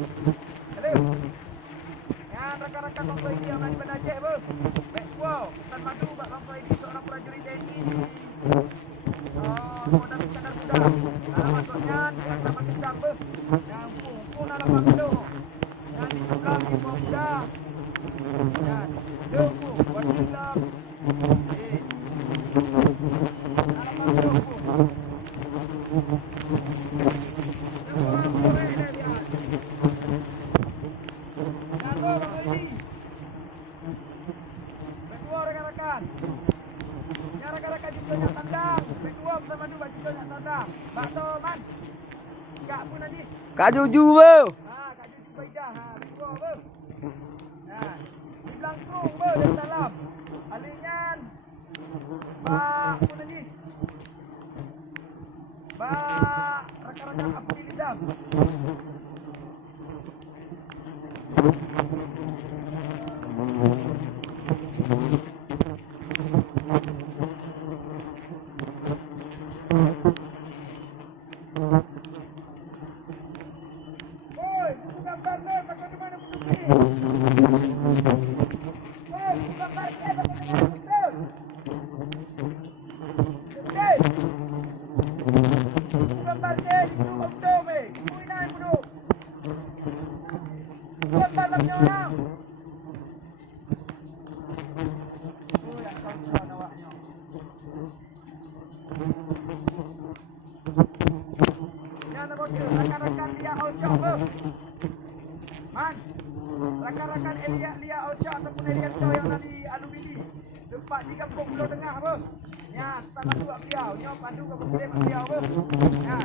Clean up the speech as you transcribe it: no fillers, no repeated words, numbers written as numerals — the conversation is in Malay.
Halo. Yang rakan-rakan Bang Freddy yang main pada Aceh apa? Back wow, Ustaz Madu Bang Freddy seorang prajurit TNI. Kodan Iskandar Muda. Maksudnya yang sama Kendang ber. Yang pun alamat dulu. Yang di sebelah di Muda. Dan Depu Wasilam. Alamat Depu. Kak Juju bro. Kak Juju Baidah. Berdua bro. Di Blangkrung bro, dari salam. Alingan. Apa lagi? Rakan-rakan apa di Lidam? Rakan-rakan Lia Ausyok bro. Man, rakan-rakan Lia Ausyok ataupun Elia Ausyok yang ada di Alubili. Tempat di kampung Pulau Tengah bro. Ya, tak padu kat beliau. Nyok padu ke berkirim kat beliau bro. Ya.